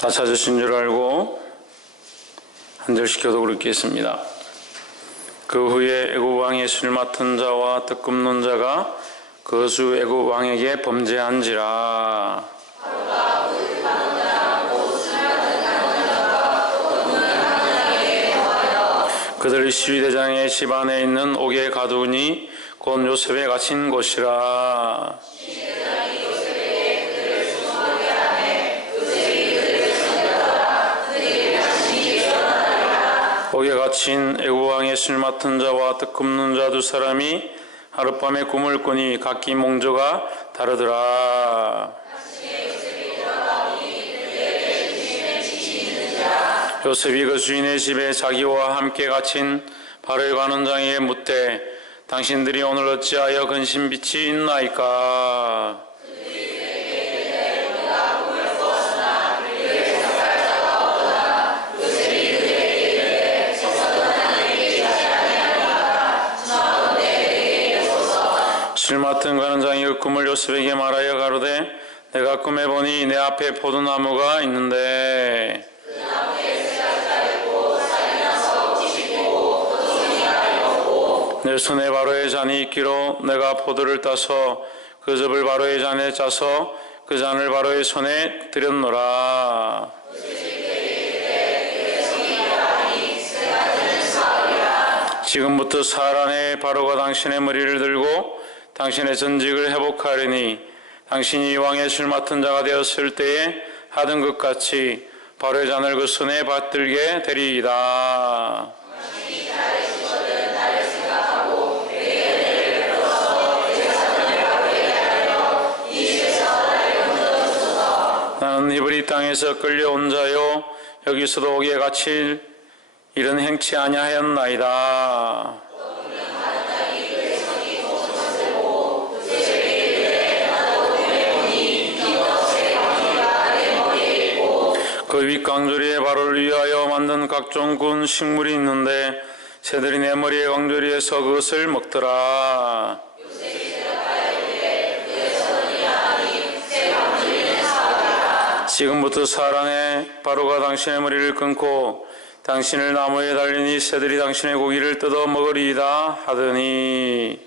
다 찾으신 줄 알고 한 절씩 교독을 읽겠습니다. 그 후에 애굽 왕의 술 맡은 자와 떡 굽는 자가 거수 애굽 왕에게 범죄한지라. 그들이 시위대장의 집 안에 있는 옥에 가두니 곧 요셉에 갇힌 곳이라. 옥에 갇힌 애굽 왕의 술 맡은 자와 떡 굽는 자 두 사람이 하룻밤에 꿈을 꾸니 각기 몽조가 다르더라. 요셉이 그 주인의 집에 자기와 함께 갇힌 바로의 관원장에게 묻되 당신들이 오늘 어찌하여 근심빛이 있나이까? 술 맡은 관원장이 그 꿈을 요셉에게 말하여 가로되 내가 꿈에 보니 내 앞에 포도나무가 있는데 내 손에 바로의 잔이 있기로 내가 포도를 따서 그 즙을 바로의 잔에 짜서 그 잔을 바로의 손에 드렸노라. 지금부터 사흘 안에 바로가 당신의 머리를 들고 당신의 전직을 회복하리니 당신이 왕의 술 맡은 자가 되었을 때에 하던 것 같이 바로의 잔을 그 손에 받들게 되리이다. 나는 히브리 땅에서 끌려온 자요 여기서도 옥에 갇힐 일은 행치 아니하였나이다. 그 윗광조리에 바로를 위하여 만든 각종 군 식물이 있는데 새들이 내 머리의 광조리에서 그것을 먹더라. 지금부터 사흘 안에 바로가 당신의 머리를 끊고 당신을 나무에 달리니 새들이 당신의 고기를 뜯어 먹으리이다 하더니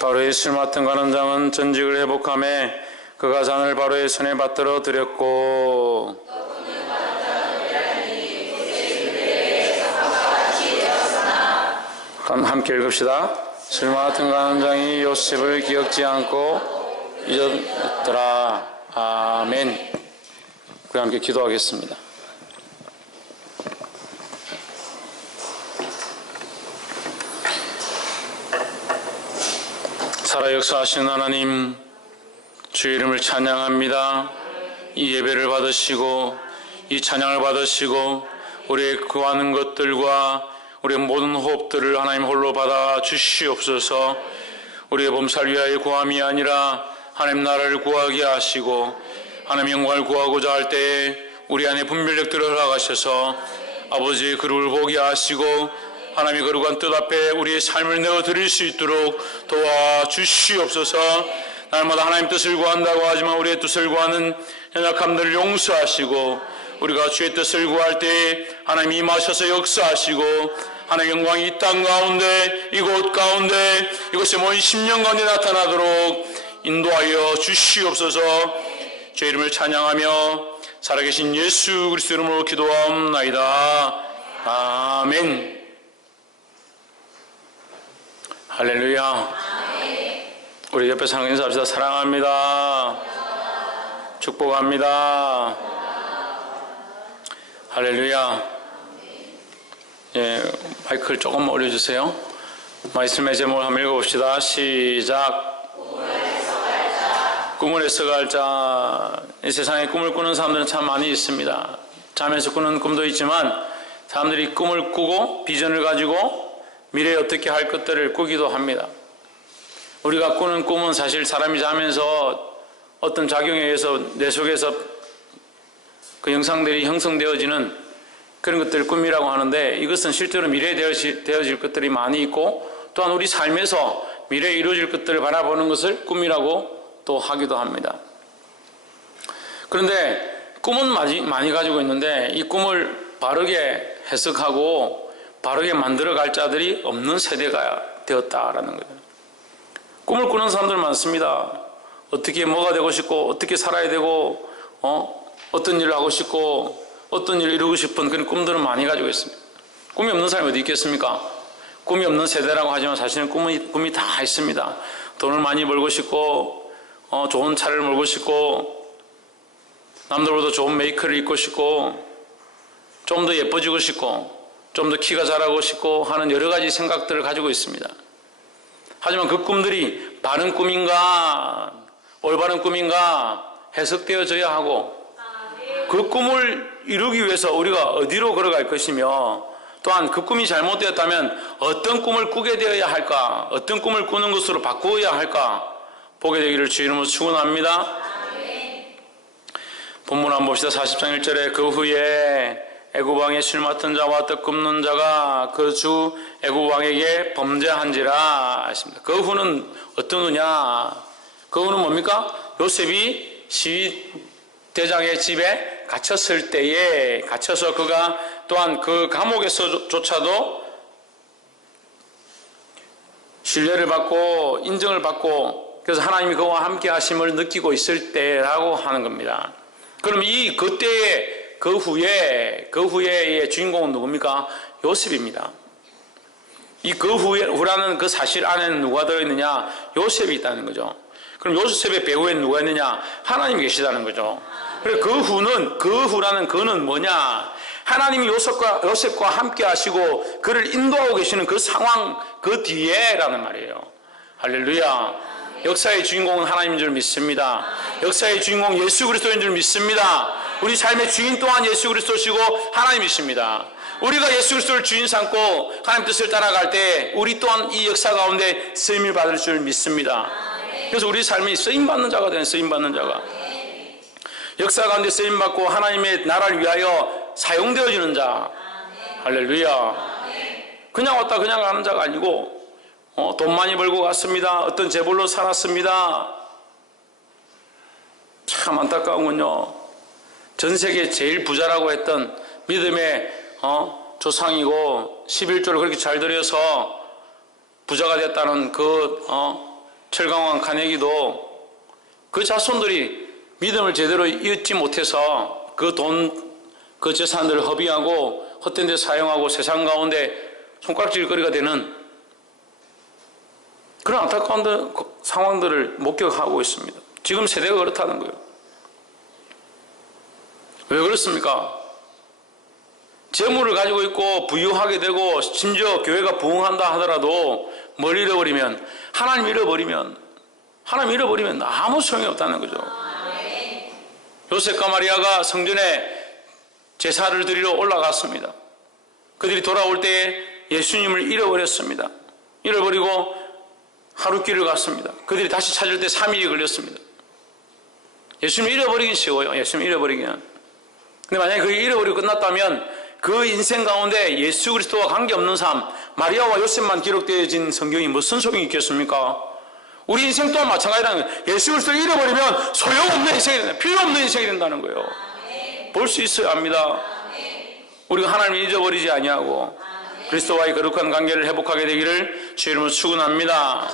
바로의 술 맡은 관원장은 전직을 회복하며 그가 잔을 바로의 손에 받들어 드렸고 함께 읽읍시다. 술 맡은 관원장이 요셉을 기억지 않고 잊었더라. 아멘. 우리 함께 기도하겠습니다. 살아 역사하시는 하나님, 주의 이름을 찬양합니다. 이 예배를 받으시고 이 찬양을 받으시고 우리의 구하는 것들과 우리의 모든 호흡들을 하나님 홀로 받아 주시옵소서. 우리의 범사를 위하여 구함이 아니라 하나님 나라를 구하게 하시고 하나님 영광을 구하고자 할 때에 우리 안에 분별력들을 허락하셔서 아버지의 그룹을 보게 하시고 하나님의 거룩한 뜻 앞에 우리의 삶을 내어드릴 수 있도록 도와주시옵소서. 날마다 하나님 뜻을 구한다고 하지만 우리의 뜻을 구하는 연약함들을 용서하시고 우리가 주의 뜻을 구할 때에 하나님 임하셔서 역사하시고 하나님의 영광이 이 땅 가운데 이곳 가운데 이곳에 모인 심령 가운데 나타나도록 인도하여 주시옵소서. 주의 이름을 찬양하며 살아계신 예수 그리스도 이름으로 기도하옵나이다. 아멘. 할렐루야. 우리 옆에 사는 인사합시다. 사랑합니다. 축복합니다. 할렐루야. 예, 마이크를 조금 올려주세요. 말씀의 제목을 한번 읽어봅시다. 시작. 꿈을 해석할 자. 이 세상에 꿈을 꾸는 사람들은 참 많이 있습니다. 잠에서 꾸는 꿈도 있지만 사람들이 꿈을 꾸고 비전을 가지고 미래에 어떻게 할 것들을 꾸기도 합니다. 우리가 꾸는 꿈은 사실 사람이 자면서 어떤 작용에 의해서 뇌 속에서 그 형상들이 형성되어지는 그런 것들을 꿈이라고 하는데, 이것은 실제로 미래에 되어질 것들이 많이 있고, 또한 우리 삶에서 미래에 이루어질 것들을 바라보는 것을 꿈이라고 또 하기도 합니다. 그런데 꿈은 많이 가지고 있는데, 이 꿈을 바르게 해석하고 바르게 만들어갈 자들이 없는 세대가 되었다라는 거예요. 꿈을 꾸는 사람들 많습니다. 어떻게 뭐가 되고 싶고, 어떻게 살아야 되고, 어떤 일을 하고 싶고, 어떤 일을 이루고 싶은 그런 꿈들은 많이 가지고 있습니다. 꿈이 없는 사람이 어디 있겠습니까? 꿈이 없는 세대라고 하지만 사실은 꿈이 다 있습니다. 돈을 많이 벌고 싶고, 좋은 차를 몰고 싶고, 남들보다 좋은 메이크를 입고 싶고, 좀 더 예뻐지고 싶고, 좀 더 키가 자라고 싶고 하는 여러 가지 생각들을 가지고 있습니다. 하지만 그 꿈들이 바른 꿈인가, 올바른 꿈인가 해석되어져야 하고, 그 꿈을 이루기 위해서 우리가 어디로 걸어갈 것이며, 또한 그 꿈이 잘못되었다면 어떤 꿈을 꾸게 되어야 할까, 어떤 꿈을 꾸는 것으로 바꾸어야 할까 보게 되기를 주의 이름으로 축원합니다. 본문 한번 봅시다. 40장 1절에 그 후에 애굽 왕의 실 맡은 자와 떡 굽는 자가 그 주 애굽 왕에게 범죄한지라 하십니다. 그 후는 어떤 후냐? 그 후는 뭡니까? 요셉이 시위 대장의 집에 갇혔을 때에, 갇혀서 그가 또한 그 감옥에서조차도 신뢰를 받고 인정을 받고, 그래서 하나님이 그와 함께 하심을 느끼고 있을 때라고 하는 겁니다. 그럼 그때의 그 후에의 주인공은 누굽니까? 요셉입니다. 이 그 후라는 그 사실 안에는 누가 들어있느냐? 요셉이 있다는 거죠. 그럼 요셉의 배후에는 누가 있느냐? 하나님이 계시다는 거죠. 그래서 그 후라는 그는 뭐냐? 하나님이 요셉과 함께 하시고 그를 인도하고 계시는 그 상황 그 뒤에라는 말이에요. 할렐루야. 역사의 주인공은 하나님인 줄 믿습니다. 역사의 주인공 예수 그리스도인 줄 믿습니다. 우리 삶의 주인 또한 예수 그리스도시고 하나님이십니다. 우리가 예수 그리스도를 주인 삼고 하나님 뜻을 따라갈 때 우리 또한 이 역사 가운데 쓰임을 받을 줄 믿습니다. 그래서 우리 삶이 쓰임받는 자가 되는, 쓰임받는 자가, 역사 가운데 쓰임받고 하나님의 나라를 위하여 사용되어지는 자. 할렐루야. 그냥 왔다 그냥 가는 자가 아니고, 돈 많이 벌고 갔습니다, 어떤 재벌로 살았습니다. 참 안타까운군요. 전 세계 제일 부자라고 했던 믿음의 조상이고 11조를 그렇게 잘 들여서 부자가 됐다는 그 철강왕 카네기도 그 자손들이 믿음을 제대로 이었지 못해서 그 돈, 그 재산들을 허비하고 헛된 데 사용하고 세상 가운데 손가락질거리가 되는 그런 안타까운 상황들을 목격하고 있습니다. 지금 세대가 그렇다는 거예요. 왜 그렇습니까? 재물을 가지고 있고 부유하게 되고 심지어 교회가 부흥한다 하더라도 뭘 잃어버리면, 하나님 잃어버리면 아무 소용이 없다는 거죠. 요셉과 마리아가 성전에 제사를 드리러 올라갔습니다. 그들이 돌아올 때 예수님을 잃어버렸습니다. 잃어버리고 하룻길을 갔습니다. 그들이 다시 찾을 때 3일이 걸렸습니다. 예수님을 잃어버리긴 쉬워요. 예수님을 잃어버리기는. 근데 만약에 그게 잃어버리고 끝났다면 그 인생 가운데 예수 그리스도와 관계없는 삶, 마리아와 요셉만 기록되어진 성경이 무슨 소용이 있겠습니까? 우리 인생 또한 마찬가지라는 거예요. 예수 그리스도를 잃어버리면 소용없는 인생이 된다. 필요 없는 인생이 된다는 거예요. 볼 수 있어야 합니다. 우리가 하나님을 잊어버리지 아니하고 그리스도와의 거룩한 관계를 회복하게 되기를 주의 이름으로 축원합니다.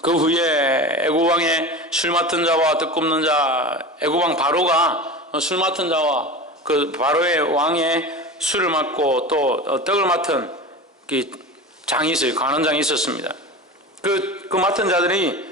그 후에 애굽 왕의 술 맡은 자와 떡 굽는 자, 애굽 왕 바로가 술 맡은 자와 그 바로의 왕의 술을 맡고 또 떡을 맡은 그 장이 있어요. 관원장이 있었습니다. 그 맡은 자들이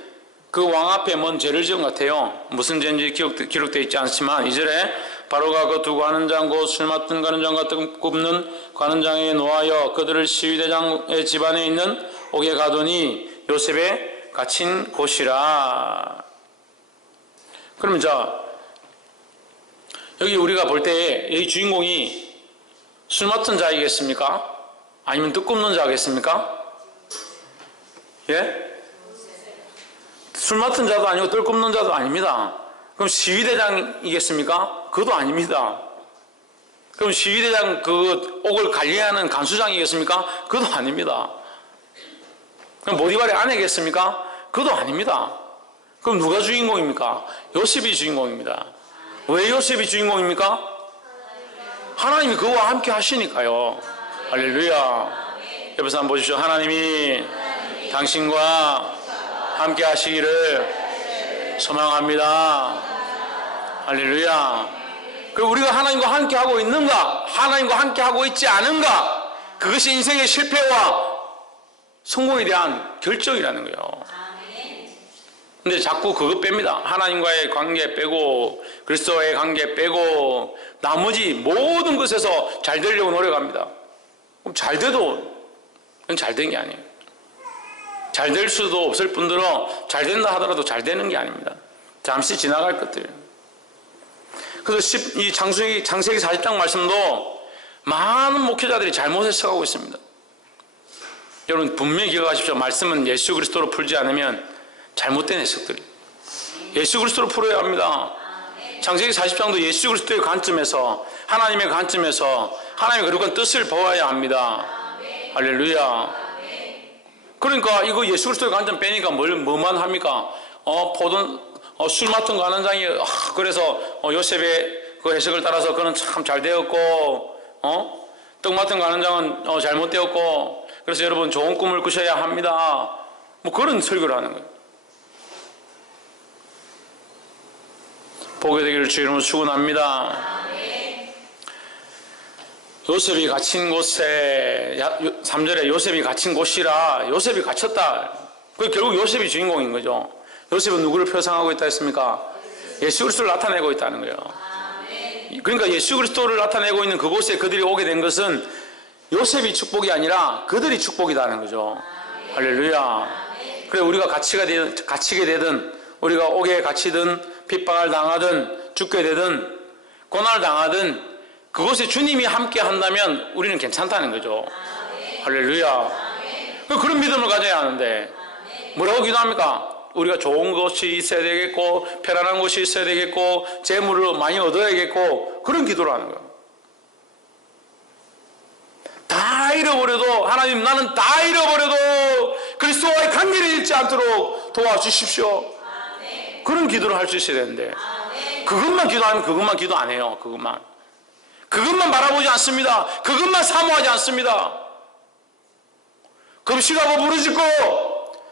그 왕 앞에 뭔 죄를 지은 것 같아요. 무슨 죄인지 기록되어 있지 않지만 2절에 바로가 그 두 관원장 곧 술 맡은 관원장과 떡 굽는 관원장에 노하여 그들을 시위대장의 집안에 있는 옥에 가두니 요셉의 갇힌 곳이라. 그러면 자, 여기 우리가 볼 때 이 주인공이 술 맡은 자이겠습니까? 아니면 떡 굽는 자겠습니까? 예? 술 맡은 자도 아니고 떡 굽는 자도 아닙니다. 그럼 시위대장이겠습니까? 그것도 아닙니다. 그럼 시위대장 그 옥을 관리하는 간수장이겠습니까? 그것도 아닙니다. 그럼 보디발의 아내겠습니까? 그것도 아닙니다. 그럼 누가 주인공입니까? 요셉이 주인공입니다. 왜 요셉이 주인공입니까? 하나님이 그와 함께 하시니까요. 할렐루야. 옆에서 한번 보십시오. 하나님이 당신과 함께 하시기를 소망합니다. 할렐루야. 그리고 우리가 하나님과 함께 하고 있는가? 하나님과 함께 하고 있지 않은가? 그것이 인생의 실패와 성공에 대한 결정이라는 거예요. 근데 자꾸 그거 뺍니다. 하나님과의 관계 빼고 그리스도와의 관계 빼고 나머지 모든 것에서 잘 되려고 노력합니다. 그럼 잘 돼도 그건 잘 된 게 아니에요. 잘 될 수도 없을 뿐더러 잘 된다 하더라도 잘 되는 게 아닙니다. 잠시 지나갈 것들이에요. 그래서 이 창세기 40장 말씀도 많은 목회자들이 잘못 해석하고 있습니다. 여러분 분명히 기억하십시오. 말씀은 예수 그리스도로 풀지 않으면 잘못된 해석들이에요. 예수 그리스도로 풀어야 합니다. 창세기 40장도 예수 그리스도의 관점에서 하나님의 관점에서 하나님의 거룩한 뜻을 보아야 합니다. 할렐루야. 그러니까 이거 예수 그리스도의 관점 빼니까 뭐만 합니까? 술 맡은 관원장이 그래서 요셉의 그 해석을 따라서 그는 참 잘 되었고 떡 맡은 관원장은 잘못되었고 그래서 여러분 좋은 꿈을 꾸셔야 합니다. 뭐 그런 설교를 하는 거예요. 보게 되기를 주 이름으로 축원합니다. 요셉이 갇힌 곳에 3절에 요셉이 갇힌 곳이라 요셉이 갇혔다. 결국 요셉이 주인공인 거죠. 요셉은 누구를 표상하고 있다 했습니까? 예수 그리스도를 나타내고 있다는 거예요. 그러니까 예수 그리스도를 나타내고 있는 그곳에 그들이 오게 된 것은 요셉이 축복이 아니라 그들이 축복이라는 거죠. 할렐루야. 그래 우리가 갇히게 되든 우리가 옥에 갇히든 핍박을 당하든 죽게 되든 고난을 당하든 그곳에 주님이 함께 한다면 우리는 괜찮다는 거죠. 할렐루야. 그런 믿음을 가져야 하는데 뭐라고 기도합니까? 우리가 좋은 것이 있어야 되겠고 편안한 것이 있어야 되겠고 재물을 많이 얻어야겠고 그런 기도를 하는 거예요. 다 잃어버려도 하나님 나는 다 잃어버려도 그리스도와의 관계를 잃지 않도록 도와주십시오. 그런 기도를 할 수 있어야 되는데 그것만 기도하면 그것만 기도 안 해요. 그것만 바라보지 않습니다. 그것만 사모하지 않습니다. 금식하고 부르짖고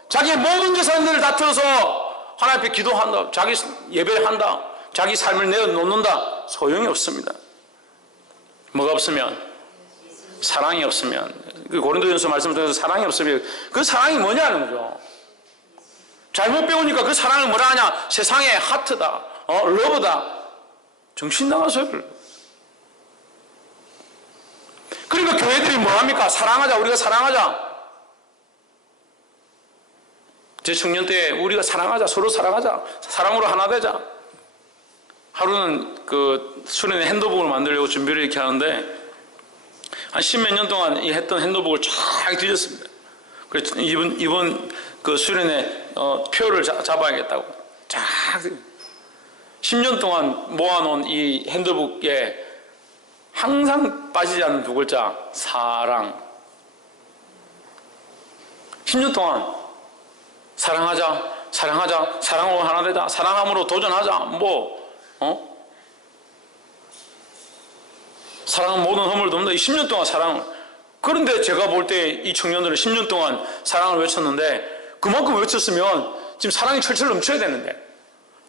자기의 모든 재산들을 다 틀어서 하나님 앞에 기도한다. 자기 예배한다. 자기 삶을 내어놓는다. 소용이 없습니다. 뭐가 없으면? 사랑이 없으면. 고린도전서 말씀을 통해서 사랑이 없으면 그 사랑이 뭐냐는 거죠. 잘못 배우니까 그 사랑을 뭐라 하냐? 세상의 하트다. 러브다. 정신 나간 소리를. 그러니까 교회들이 뭐합니까? 사랑하자. 우리가 사랑하자. 제 청년 때 우리가 사랑하자. 서로 사랑하자. 사랑으로 하나 되자. 하루는 그 수련회 핸드북을 만들려고 준비를 이렇게 하는데 한 10몇 년 동안 이 했던 핸드북을 쫙 뒤졌습니다. 그래서 이번 그 수련회 표를 잡아야겠다고 쫙 10년 동안 모아놓은 이 핸드북에 항상 빠지지 않는 두 글자 사랑. 10년 동안 사랑하자, 사랑하자, 사랑으로 하나 되자, 사랑함으로 도전하자. 사랑은 모든 허물을 돕는다. 이 10년 동안 사랑을. 그런데 제가 볼 때 이 청년들은 10년 동안 사랑을 외쳤는데 그만큼 외쳤으면 지금 사랑이 철철 넘쳐야 되는데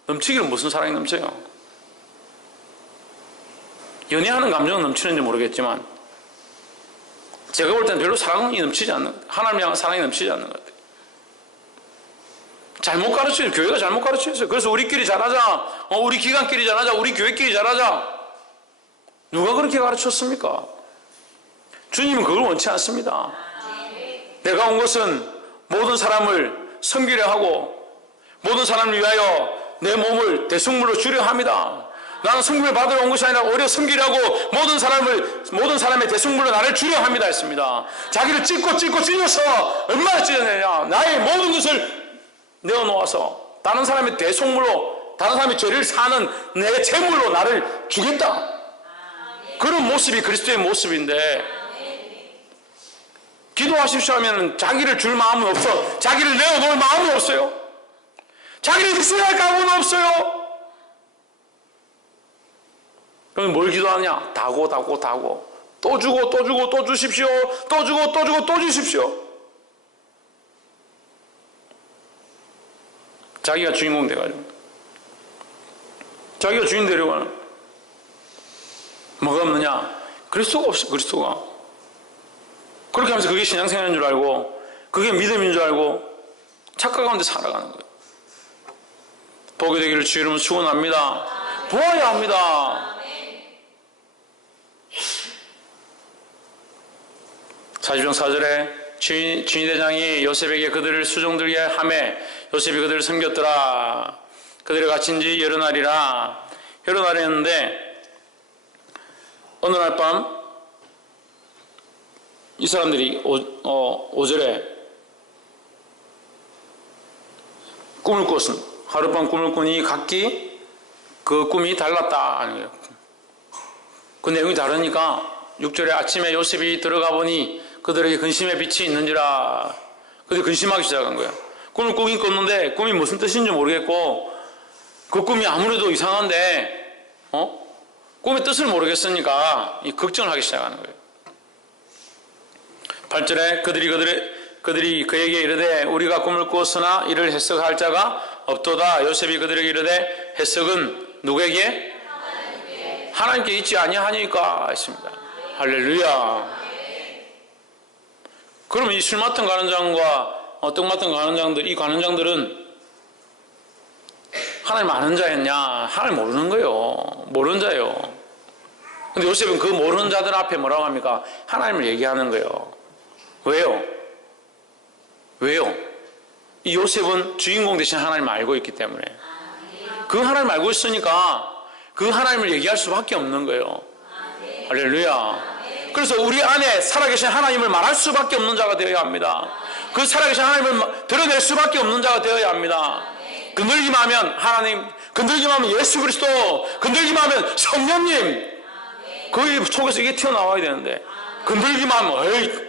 넘치기는 무슨 사랑이 넘쳐요? 연애하는 감정은 넘치는지 모르겠지만 제가 볼 때는 별로 사랑이 넘치지 않는 것 같아요. 하나님 향한 사랑이 넘치지 않는 것 같아요. 잘못 가르쳐요. 교회가 잘못 가르쳐요. 그래서 우리끼리 잘하자. 우리 기관끼리 잘하자. 우리 교회끼리 잘하자. 누가 그렇게 가르쳤습니까? 주님은 그걸 원치 않습니다. 내가 온 것은 모든 사람을 섬기려 하고 모든 사람을 위하여 내 몸을 대속물로 주려 합니다. 나는 섬김을 받으러 온 것이 아니라 오히려 섬기려고 모든 사람의 대속물로 나를 주려 합니다 했습니다. 자기를 찢고 찢어서 얼마나 찢어내냐. 나의 모든 것을 내어놓아서 다른 사람의 대속물로 다른 사람의 죄를 사는 내 재물로 나를 주겠다. 그런 모습이 그리스도의 모습인데, 기도하십시오 하면 자기를 줄 마음은 없어. 자기를 내어놓을 마음은 없어요. 자기를 희생할 각오는 없어요. 그럼 뭘 기도하냐? 다고 또 주고 또 주십시오. 또 주고 또 주십시오. 자기가 주인공 돼가지고, 자기가 주인 되려고 하는. 뭐가 없느냐? 그리스도가 없어. 그리스도가. 그렇게 하면서 그게 신앙생활인 줄 알고, 그게 믿음인 줄 알고 착각 가운데 살아가는 거예요. 보게 되기를 주 이름으로 축원합니다. 보아야 합니다. 사십장 4절에 진위대장이 요셉에게 그들을 수종들게 하매 요셉이 그들을 섬겼더라. 그들이 갇힌 지 여러 날이라. 여러 날이었는데 어느 날 밤 이 사람들이 5절에 꿈을 꿨습니다. 하룻밤 꿈을 꾸니 각기 그 꿈이 달랐다 하는 거예요. 그 내용이 다르니까 6절에 아침에 요셉이 들어가 보니 그들에게 근심의 빛이 있는지라. 그들이 근심하기 시작한 거예요. 꿈을 꾸긴 꿨는데 꿈이 무슨 뜻인지 모르겠고, 그 꿈이 아무래도 이상한데 꿈의 뜻을 모르겠으니까 걱정을 하기 시작하는 거예요. 8절에 그들이 그에게 이르되 우리가 꿈을 꾸었으나 이를 해석할 자가 없도다. 요셉이 그들에게 이르되 해석은 누구에게? 하나님께 있지 아니하니까 했습니다. 할렐루야. 그러면 이 술 맡은 가는장과 떡 맡은 가는장들, 이 가는장들은 하나님 아는 자였냐? 하나님 모르는 거예요. 모르는 자예요. 근데 요셉은 그 모르는 자들 앞에 뭐라고 합니까? 하나님을 얘기하는 거예요. 왜요? 이 요셉은 주인공 대신 하나님을 알고 있기 때문에, 그 하나님을 알고 있으니까 그 하나님을 얘기할 수밖에 없는 거예요. 할렐루야. 그래서 우리 안에 살아계신 하나님을 말할 수밖에 없는 자가 되어야 합니다. 그 살아계신 하나님을 드러낼 수밖에 없는 자가 되어야 합니다. 건들기만 하면 하나님, 건들기만 하면 예수 그리스도, 건들기만 하면 성령님, 그 속에서 이게 튀어나와야 되는데, 건들기만 하면 에이,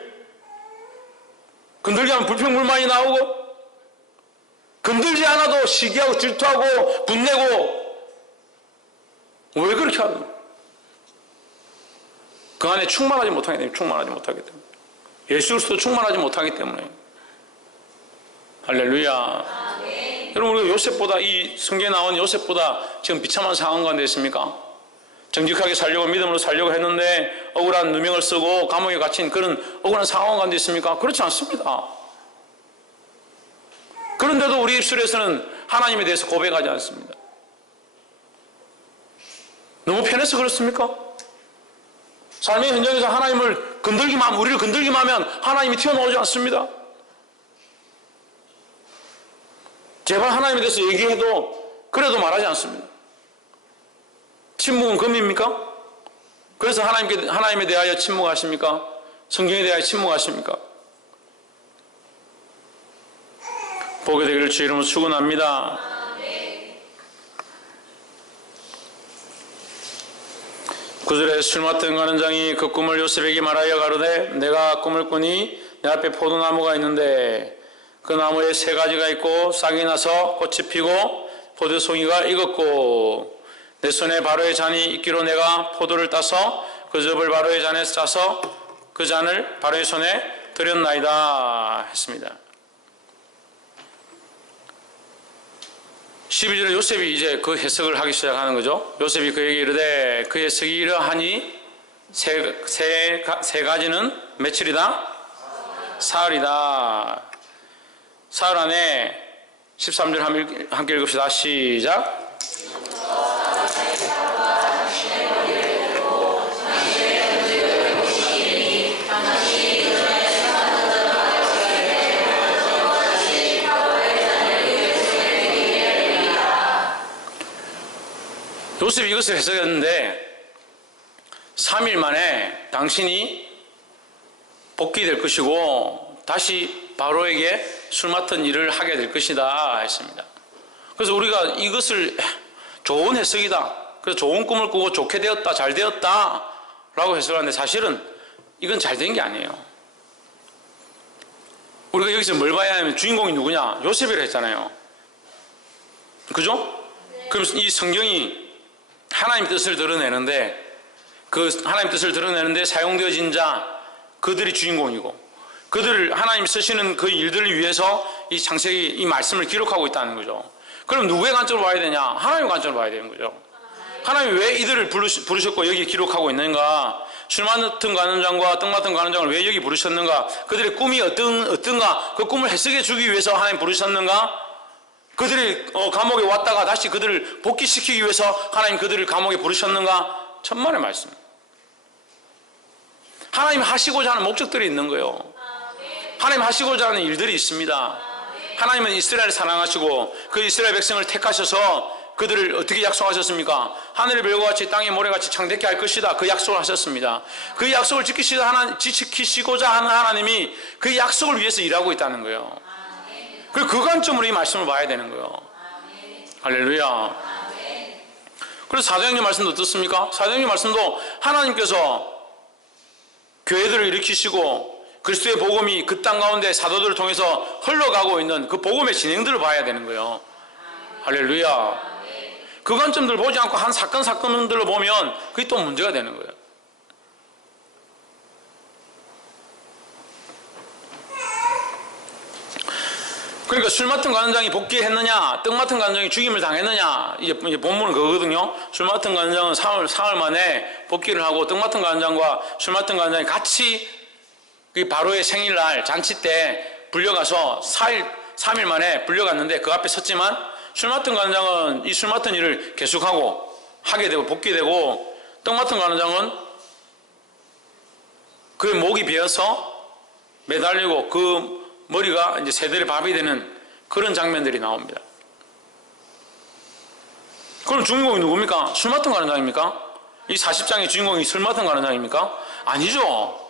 건들기 하면 불평불만이 나오고, 건들지 않아도 시기하고 질투하고 분내고. 왜 그렇게 하는 거예요? 그 안에 충만하지 못하기 때문에, 예수 그리스도 충만하지 못하기 때문에. 할렐루야. 여러분, 우리가 요셉보다, 이 성경에 나온 요셉보다 지금 비참한 상황 가운데 있습니까? 정직하게 살려고, 믿음으로 살려고 했는데 억울한 누명을 쓰고 감옥에 갇힌 그런 억울한 상황 가운데 있습니까? 그렇지 않습니다. 그런데도 우리 입술에서는 하나님에 대해서 고백하지 않습니다. 너무 편해서 그렇습니까? 삶의 현장에서 하나님을 건들기만 하면, 우리를 건들기만 하면 하나님이 튀어나오지 않습니다. 제발 하나님에 대해서 얘기해도 그래도 말하지 않습니다. 침묵은 금입니까? 그래서 하나님에 대하여 침묵하십니까? 성경에 대하여 침묵하십니까? 보게 되기를 주 이름으로 축원합니다. 구절에 술 맡은 가는장이 그 꿈을 요셉에게 말하여 가로되 내가 꿈을 꾸니 내 앞에 포도나무가 있는데 그 나무에 3가지가 있고 싹이 나서 꽃이 피고 포도송이가 익었고 내 손에 바로의 잔이 있기로 내가 포도를 따서 그 즙을 바로의 잔에 짜서 그 잔을 바로의 손에 드렸나이다 했습니다. 12절에 요셉이 이제 그 해석을 하기 시작하는 거죠. 요셉이 그에게 이르되 그 해석이 이러하니 세 가지는 며칠이다? 사흘이다. 사흘 안에 13절 함께 읽읍시다. 시작. 요셉이 이것을 해석했는데 3일 만에 당신이 복귀될 것이고 다시 바로에게 술 맡은 일을 하게 될 것이다 했습니다. 그래서 우리가 이것을 좋은 해석이다, 그래서 좋은 꿈을 꾸고 좋게 되었다, 잘 되었다 라고 해석하는데 사실은 이건 잘 된 게 아니에요. 우리가 여기서 뭘 봐야 하면 주인공이 누구냐? 요셉이라 했잖아요. 그죠? 그럼 이 성경이 하나님 뜻을 드러내는데 그 하나님 뜻을 드러내는데 사용되어진 자 그들이 주인공이고 그들을 하나님 쓰시는 그 일들을 위해서 이 창세기 이 말씀을 기록하고 있다는 거죠. 그럼 누구의 관점으로 봐야 되냐? 하나님의 관점으로 봐야 되는 거죠. 하나님이 왜 이들을 부르셨고 여기 기록하고 있는가? 술 맡은 간원장과 떡 맡은 간원장을 왜 여기 부르셨는가? 그들의 꿈이 어떤가? 그 꿈을 해석해 주기 위해서 하나님 부르셨는가? 그들이 감옥에 왔다가 다시 그들을 복귀시키기 위해서 하나님 그들을 감옥에 부르셨는가? 천만의 말씀. 하나님 하시고자 하는 목적들이 있는 거예요. 하나님 하시고자 하는 일들이 있습니다. 하나님은 이스라엘을 사랑하시고 그 이스라엘 백성을 택하셔서 그들을 어떻게 약속하셨습니까? 하늘의 별과 같이 땅의 모래같이 창대케 할 것이다. 그 약속을 하셨습니다. 그 약속을 지키시고자 하는 하나님이 그 약속을 위해서 일하고 있다는 거예요. 그리고 그 관점으로 이 말씀을 봐야 되는 거예요. 할렐루야. 그래서 사도행전 말씀도 어떻습니까? 사도행전 말씀도 하나님께서 교회들을 일으키시고 그리스도의 복음이 그 땅 가운데 사도들을 통해서 흘러가고 있는 그 복음의 진행들을 봐야 되는 거예요. 할렐루야. 그 관점들을 보지 않고 한 사건들로 보면 그게 또 문제가 되는 거예요. 그러니까 술 맡은 간원장이 복귀했느냐, 떡 맡은 간원장이 죽임을 당했느냐, 이제 본문은 그거거든요. 술 맡은 간원장은 사흘 만에 복귀를 하고 떡 맡은 간원장과 술 맡은 간원장이 같이 바로의 생일날 잔치 때 불려가서 3일 만에 불려갔는데 그 앞에 섰지만 술 맡은 간원장은 이 술 맡은 일을 계속하고 하게 되고 복귀되고 떡 맡은 간원장은 그의 목이 베어서 매달리고 그 머리가 이제 새들의 밥이 되는 그런 장면들이 나옵니다. 그럼 주인공이 누굽니까? 술 맡은 간원장입니까? 이 40장의 주인공이 술 맡은 간원장입니까? 아니죠.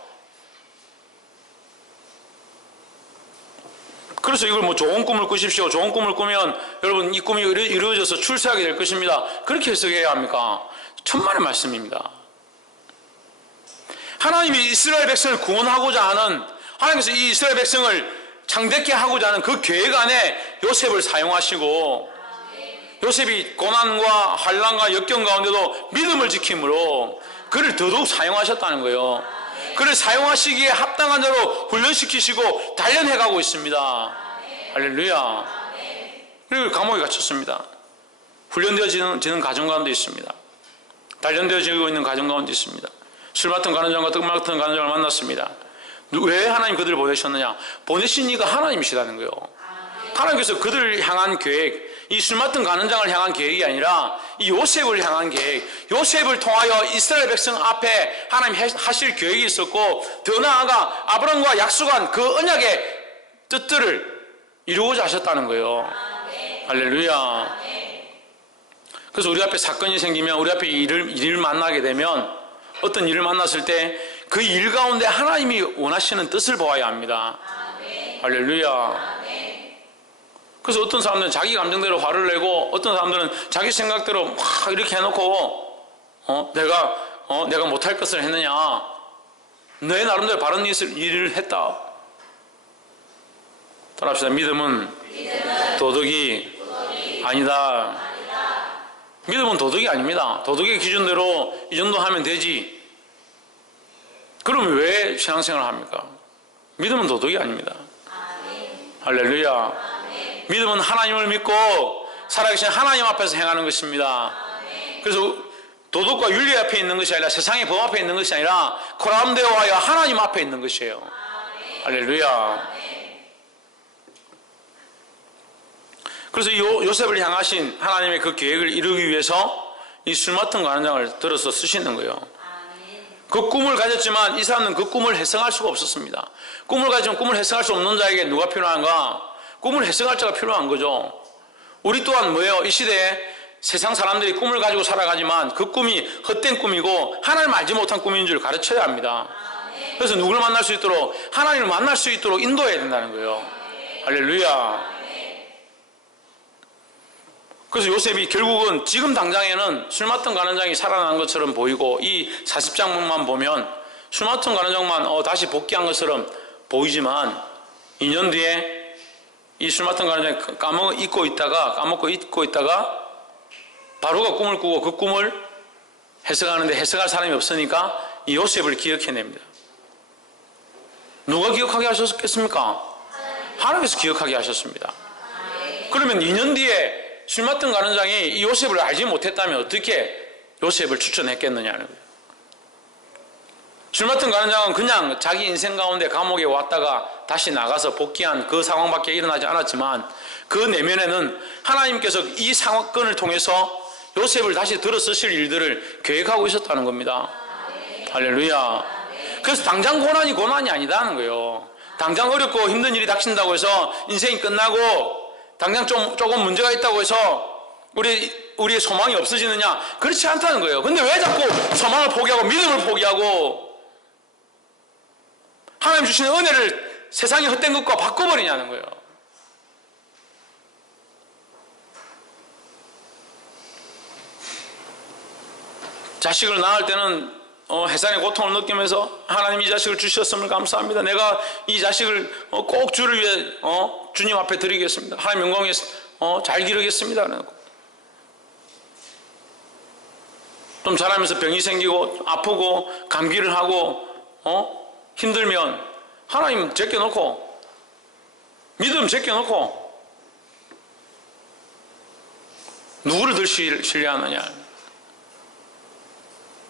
그래서 이걸 뭐 좋은 꿈을 꾸십시오. 좋은 꿈을 꾸면 여러분 이 꿈이 이루어져서 출세하게 될 것입니다. 그렇게 해석해야 합니까? 천만의 말씀입니다. 하나님이 이스라엘 백성을 구원하고자 하는 하나님께서 이 이스라엘 백성을 창대케 하고자 하는 그 계획 안에 요셉을 사용하시고 요셉이 고난과 환난과 역경 가운데도 믿음을 지킴으로 그를 더더욱 사용하셨다는 거예요. 그를 사용하시기에 합당한 자로 훈련시키시고 단련해가고 있습니다. 할렐루야. 그리고 감옥에 갇혔습니다. 훈련되어지는 가정 가운데 있습니다. 단련되어지고 있는 가정 가운데 있습니다. 술 맡은 간원장과 떡 맡은 간원장을 만났습니다. 왜 하나님 그들을 보내셨느냐? 보내신 이가 하나님이시라는 거예요. 하나님께서 그들을 향한 계획, 이 술 맡은 간원장을 향한 계획이 아니라 이 요셉을 향한 계획, 요셉을 통하여 이스라엘 백성 앞에 하나님 하실 계획이 있었고 더 나아가 아브라함과 약속한 그 언약의 뜻들을 이루고자 하셨다는 거예요. 할렐루야. 그래서 우리 앞에 사건이 생기면 우리 앞에 일을 만나게 되면 어떤 일을 만났을 때 그 일 가운데 하나님이 원하시는 뜻을 보아야 합니다. 할렐루야. 그래서 어떤 사람들은 자기 감정대로 화를 내고 어떤 사람들은 자기 생각대로 막 이렇게 해놓고 내가 못할 것을 했느냐, 내 나름대로 바른 일을 했다. 따라합시다. 믿음은 도덕이 아니다. 믿음은 도덕이 아닙니다. 도덕의 기준대로 이 정도 하면 되지. 그럼 왜 신앙생활을 합니까? 믿음은 도덕이 아닙니다. 할렐루야. 믿음은 하나님을 믿고 살아계신 하나님 앞에서 행하는 것입니다. 그래서 도덕과 윤리 앞에 있는 것이 아니라 세상의 법 앞에 있는 것이 아니라 코람되어하여 하나님 앞에 있는 것이에요. 할렐루야. 그래서 요셉을 향하신 하나님의 그 계획을 이루기 위해서 이 술 맡은 간원장을 들어서 쓰시는 거예요. 그 꿈을 가졌지만 이 사람은 그 꿈을 해석할 수가 없었습니다. 꿈을 가지면 꿈을 해석할 수 없는 자에게 누가 필요한가? 꿈을 해석할 자가 필요한 거죠. 우리 또한 뭐예요? 이 시대에 세상 사람들이 꿈을 가지고 살아가지만 그 꿈이 헛된 꿈이고 하나님 알지 못한 꿈인 줄 가르쳐야 합니다. 그래서 누구를 만날 수 있도록, 하나님을 만날 수 있도록 인도해야 된다는 거예요. 할렐루야. 그래서 요셉이 결국은 지금 당장에는 술 맡던 가난장이 살아난 것처럼 보이고 이 40장만 보면 술 맡던 가난장만 다시 복귀한 것처럼 보이지만 2년 뒤에 이 술 맡던 가난장이 까먹고 잊고 있다가 바로가 꿈을 꾸고 그 꿈을 해석하는데 해석할 사람이 없으니까 이 요셉을 기억해냅니다. 누가 기억하게 하셨겠습니까? 하나님께서 기억하게 하셨습니다. 그러면 2년 뒤에 술 맡던 가난장이 이 요셉을 알지 못했다면 어떻게 요셉을 추천했겠느냐는 거예요. 술 맡던 가난장은 그냥 자기 인생 가운데 감옥에 왔다가 다시 나가서 복귀한 그 상황밖에 일어나지 않았지만 그 내면에는 하나님께서 이 사건을 통해서 요셉을 다시 들어 쓰실 일들을 계획하고 있었다는 겁니다. 할렐루야. 그래서 당장 고난이 아니다는 거예요. 당장 어렵고 힘든 일이 닥친다고 해서 인생이 끝나고 당장 조금 문제가 있다고 해서 우리의 소망이 없어지느냐? 그렇지 않다는 거예요. 근데 왜 자꾸 소망을 포기하고 믿음을 포기하고 하나님 주시는 은혜를 세상에 헛된 것과 바꿔버리냐는 거예요. 자식을 낳을 때는 해산의 고통을 느끼면서 하나님 이 자식을 주셨음을 감사합니다. 내가 이 자식을 꼭 주를 위해 주님 앞에 드리겠습니다. 하나님 영광에 잘 기르겠습니다. 좀 자라면서 병이 생기고 아프고 감기를 하고 힘들면 하나님 제껴놓고 믿음 제껴놓고 누구를 더 신뢰하느냐.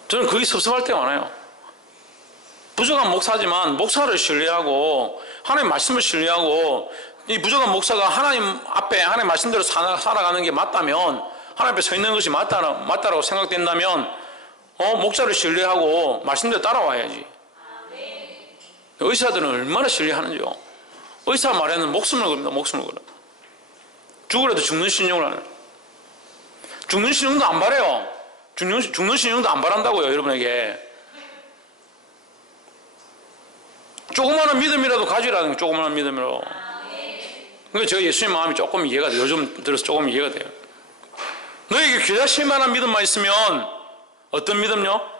저는 그게 섭섭할 때가 많아요. 부족한 목사지만 목사를 신뢰하고 하나님 말씀을 신뢰하고 이 부족한 목사가 하나님 앞에 하나님 말씀대로 살아가는 게 맞다면 하나님 앞에 서 있는 것이 맞다라고 생각된다면 목사를 신뢰하고 말씀대로 따라와야지. 의사들은 얼마나 신뢰하는지요. 의사 말에는 목숨을 겁니다. 목숨을 걸어. 죽으라도 죽는 신용을 하는. 죽는 신용도 안 바래요. 죽는 신용도 안 바란다고요, 여러분에게. 조그마한 믿음이라도 가지라는 거예요, 조그마한 믿음이라도. 그러니까 제가 예수님 마음이 조금 이해가 돼요. 요즘 들어서 조금 이해가 돼요. 너에게 겨자씨만한 믿음만 있으면, 어떤 믿음요?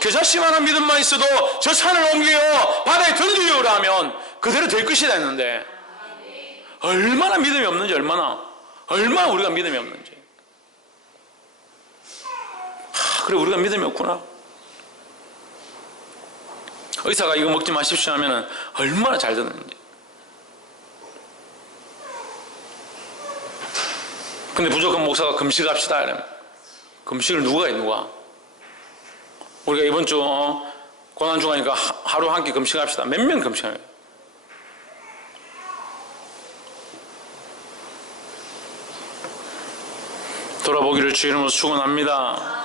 겨자씨만한 믿음만 있어도 저 산을 옮겨요, 바다에 던져요 하면 그대로 될 것이다 했는데, 얼마나 믿음이 없는지, 얼마나 우리가 믿음이 없는지. 그래, 우리가 믿음이 없구나. 의사가 이거 먹지 마십시오 하면 얼마나 잘 듣는지. 근데 부족한 목사가 금식합시다 이러면 금식을 누가 해, 누가? 우리가 이번 주 고난 중하니까 하루 한 끼 금식합시다. 몇 명 금식해요? 돌아보기를 주 이름으로 축원합니다.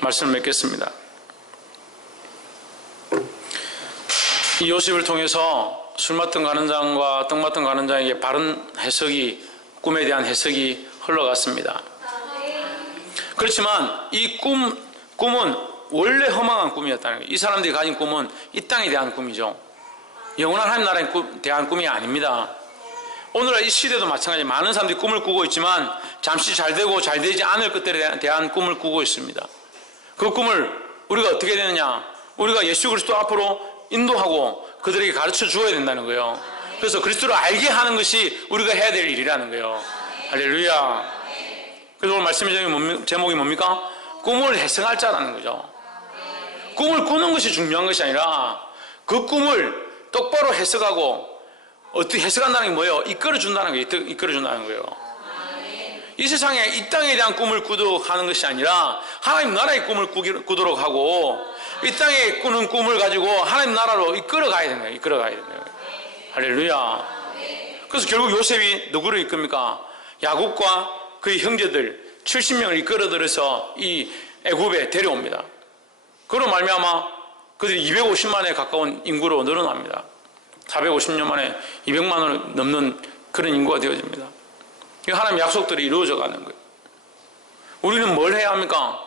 말씀을 맺겠습니다. 이 요셉을 통해서 술 맡은 가난장과 떡 맡은 가난장에게 바른 해석이, 꿈에 대한 해석이 흘러갔습니다. 그렇지만 이 꿈은 원래 허망한 꿈이었다는 거예요. 이 사람들이 가진 꿈은 이 땅에 대한 꿈이죠. 영원한 하나님 나라에 대한 꿈이 아닙니다. 오늘날 이 시대도 마찬가지. 많은 사람들이 꿈을 꾸고 있지만 잠시 잘 되고 잘 되지 않을 것들에 대한 꿈을 꾸고 있습니다. 그 꿈을 우리가 어떻게 되느냐? 우리가 예수 그리스도 앞으로 인도하고 그들에게 가르쳐 주어야 된다는 거예요. 그래서 그리스도를 알게 하는 것이 우리가 해야 될 일이라는 거예요. 할렐루야. 그래서 오늘 말씀의 제목이 뭡니까? 꿈을 해석할 자라는 거죠. 꿈을 꾸는 것이 중요한 것이 아니라 그 꿈을 똑바로 해석하고, 어떻게 해석한다는 게 뭐예요? 이끌어준다는 거예요. 이끌어준다는 거예요. 이 세상에 이 땅에 대한 꿈을 꾸도록 하는 것이 아니라 하나님 나라의 꿈을 꾸도록 하고, 이 땅에 꾸는 꿈을 가지고 하나님 나라로 이끌어가야 되는 거예요. 이끌어가야 되는 거예요. 할렐루야. 그래서 결국 요셉이 누구를 이끕니까? 야곱과 그의 형제들 70명을 이끌어들여서 이 애굽에 데려옵니다. 그로 말미암아 그들이 250만에 가까운 인구로 늘어납니다. 450년 만에 200만을 넘는 그런 인구가 되어집니다. 하나님의 약속들이 이루어져 가는 거예요. 우리는 뭘 해야 합니까?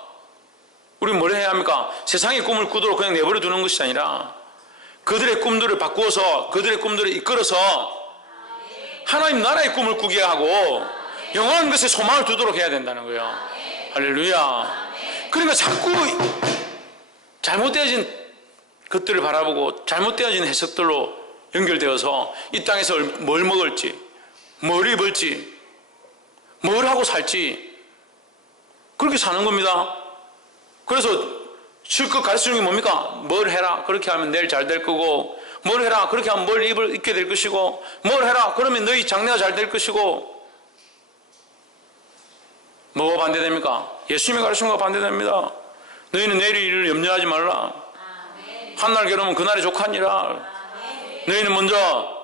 우리는 뭘 해야 합니까? 세상의 꿈을 꾸도록 그냥 내버려 두는 것이 아니라 그들의 꿈들을 바꾸어서, 그들의 꿈들을 이끌어서 하나님 나라의 꿈을 꾸게 하고, 영원한 것에 소망을 두도록 해야 된다는 거예요. 할렐루야. 그러니까 자꾸 잘못되어진 것들을 바라보고 잘못되어진 해석들로 연결되어서 이 땅에서 뭘 먹을지, 뭘 입을지, 뭘 하고 살지 그렇게 사는 겁니다. 그래서 실컷 가르치는 게 뭡니까? 뭘 해라 그렇게 하면 내일 잘 될 거고, 뭘 해라 그렇게 하면 뭘 입게 될 것이고, 뭘 해라 그러면 너희 장래가 잘 될 것이고. 뭐가 반대됩니까? 예수님이 가르치는 거가 반대됩니다. 너희는 내일 일을 염려하지 말라. 한날 괴로우면 그날이 족하니라. 너희는 먼저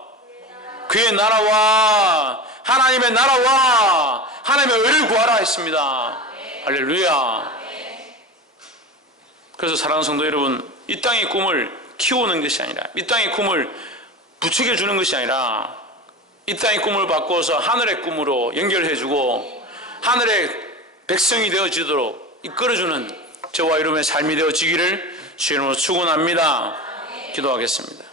그의 나라와 하나님의 나라와 하나님의 의를 구하라 했습니다. 할렐루야. 그래서 사랑하는 성도 여러분, 이 땅의 꿈을 키우는 것이 아니라, 이 땅의 꿈을 부추겨 주는 것이 아니라, 이 땅의 꿈을 바꾸어서 하늘의 꿈으로 연결해주고 하늘의 백성이 되어지도록 이끌어주는 저와 여러분의 삶이 되어지기를 주의 이름으로 축원합니다. 기도하겠습니다.